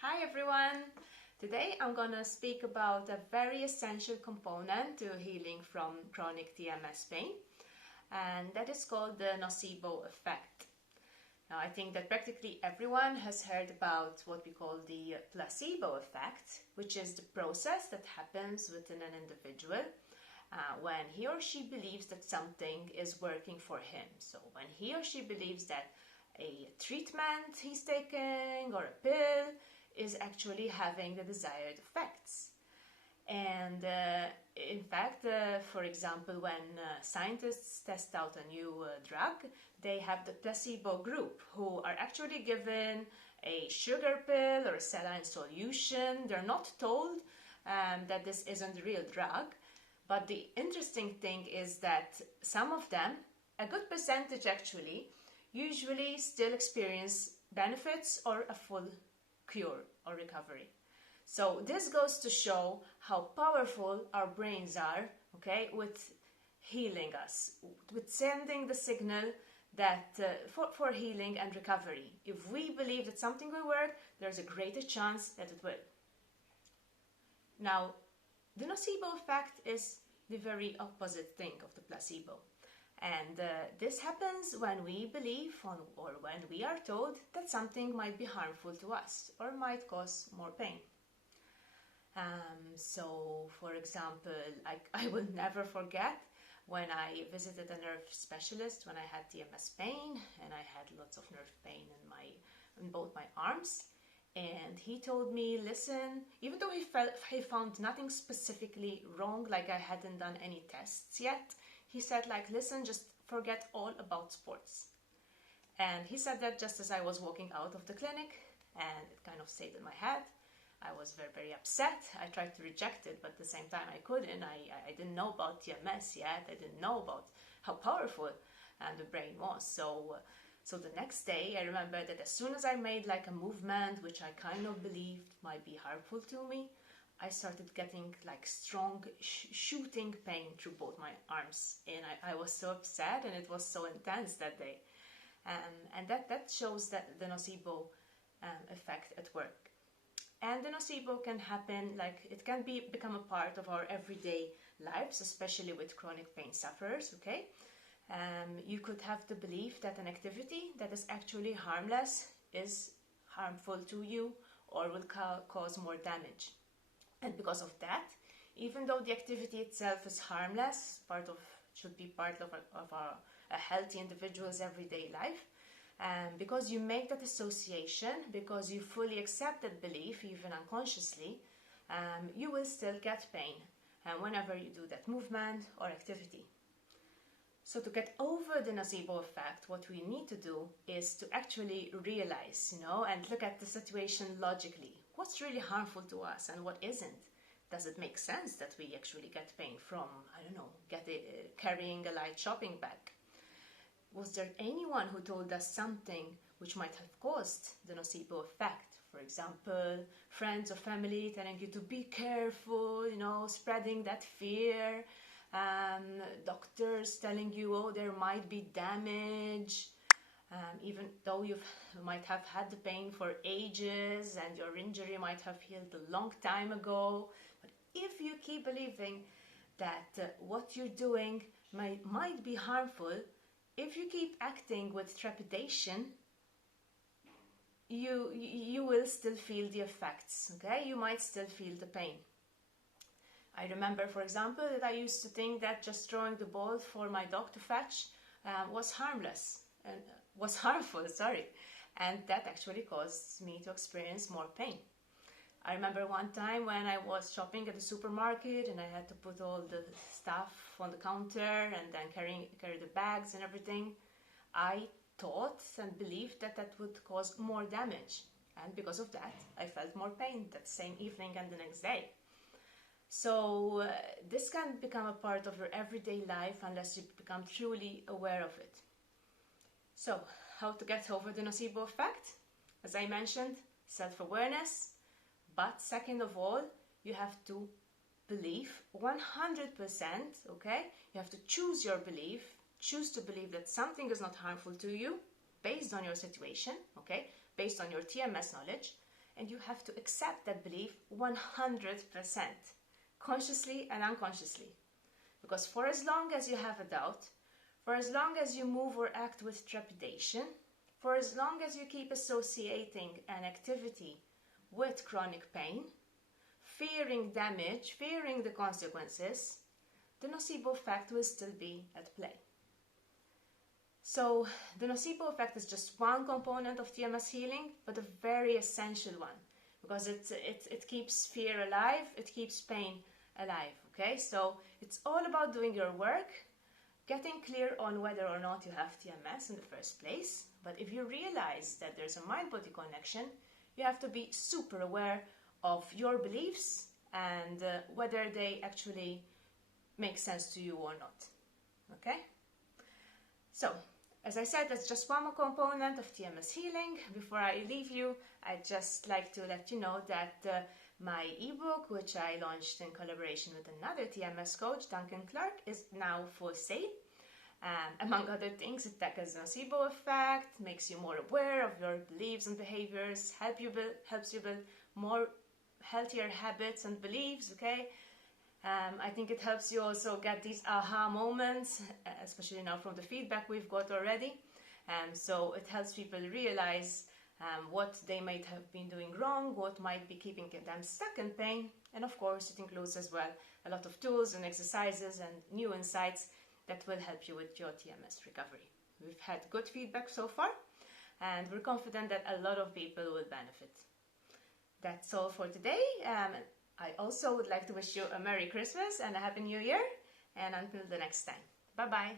Hi everyone! Today I'm gonna speak about a very essential component to healing from chronic TMS pain, and that is called the Nocebo Effect. Now, I think that practically everyone has heard about what we call the placebo effect, which is the process that happens within an individual when he or she believes that something is working for him. So when he or she believes that a treatment he's taking or a pill is actually having the desired effects. And in fact, for example, when scientists test out a new drug, they have the placebo group who are actually given a sugar pill or a saline solution. They're not told that this isn't the real drug. But the interesting thing is that some of them, a good percentage actually, usually still experience benefits or a full cure or recovery. So this goes to show how powerful our brains are, okay, with healing us, with sending the signal that for healing and recovery. If we believe that something will work, there's a greater chance that it will. Now, the nocebo effect is the very opposite thing of the placebo. And this happens when we believe or when we are told that something might be harmful to us or might cause more pain. So, for example, I will never forget when I visited a nerve specialist when I had TMS pain, and I had lots of nerve pain in both my arms. And he told me, listen, even though he found nothing specifically wrong, like I hadn't done any tests yet, he said, listen, just forget all about sports. And he said that just as I was walking out of the clinic, and it kind of stayed in my head. I was very, very upset. I tried to reject it, but at the same time I couldn't. I didn't know about TMS yet. I didn't know about how powerful the brain was. So the next day, I remember that as soon as I made a movement, which I kind of believed might be harmful to me, I started getting strong shooting pain through both my arms. And I was so upset, and it was so intense that day. And that shows that the nocebo effect at work. And the nocebo can happen, it can become a part of our everyday lives, especially with chronic pain sufferers, okay? You could have the belief that an activity that is actually harmless is harmful to you or will cause more damage. And because of that, even though the activity itself is harmless, should be part of a healthy individual's everyday life, because you make that association, because you fully accept that belief, even unconsciously, you will still get pain whenever you do that movement or activity. So to get over the nocebo effect, what we need to do is to actually realize, and look at the situation logically. What's really harmful to us and what isn't? Does it make sense that we actually get pain from, carrying a light shopping bag? Was there anyone who told us something which might have caused the nocebo effect? For example, friends or family telling you to be careful, spreading that fear. Doctors telling you, oh, there might be damage, even though you might have had the pain for ages and your injury might have healed a long time ago. But if you keep believing that what you're doing might be harmful, if you keep acting with trepidation, you will still feel the effects, okay? You might still feel the pain. I remember, for example, that I used to think that just throwing the ball for my dog to fetch was harmless, and was harmful, and that actually caused me to experience more pain. I remember one time when I was shopping at the supermarket and I had to put all the stuff on the counter and then carry the bags and everything. I thought and believed that would cause more damage, and because of that I felt more pain that same evening and the next day. So this can become a part of your everyday life unless you become truly aware of it. So how to get over the nocebo effect? As I mentioned, self-awareness, but second of all, you have to believe 100%, okay? You have to choose your belief, choose to believe that something is not harmful to you based on your situation, okay? Based on your TMS knowledge, and you have to accept that belief 100%, consciously and unconsciously. Because for as long as you have a doubt, for as long as you move or act with trepidation, for as long as you keep associating an activity with chronic pain, fearing damage, fearing the consequences, the nocebo effect will still be at play. So the nocebo effect is just one component of TMS healing, but a very essential one, because it keeps fear alive, it keeps pain alive, okay? So it's all about doing your work, getting clear on whether or not you have TMS in the first place. But if you realize that there's a mind-body connection, you have to be super aware of your beliefs and whether they actually make sense to you or not, okay? So, as I said, that's just one more component of TMS healing. Before I leave you, I'd just like to let you know that my ebook, which I launched in collaboration with another TMS coach, Duncan Clark, is now for sale. Among other things, it tackles the nocebo effect, makes you more aware of your beliefs and behaviors, helps you build more healthier habits and beliefs, okay? I think it helps you also get these aha moments, especially now from the feedback we've got already. So it helps people realize what they might have been doing wrong, what might be keeping them stuck in pain. And of course, it includes as well a lot of tools and exercises and new insights that will help you with your TMS recovery. We've had good feedback so far, and we're confident that a lot of people will benefit. That's all for today. I also would like to wish you a Merry Christmas and a Happy New Year, and until the next time. Bye-bye.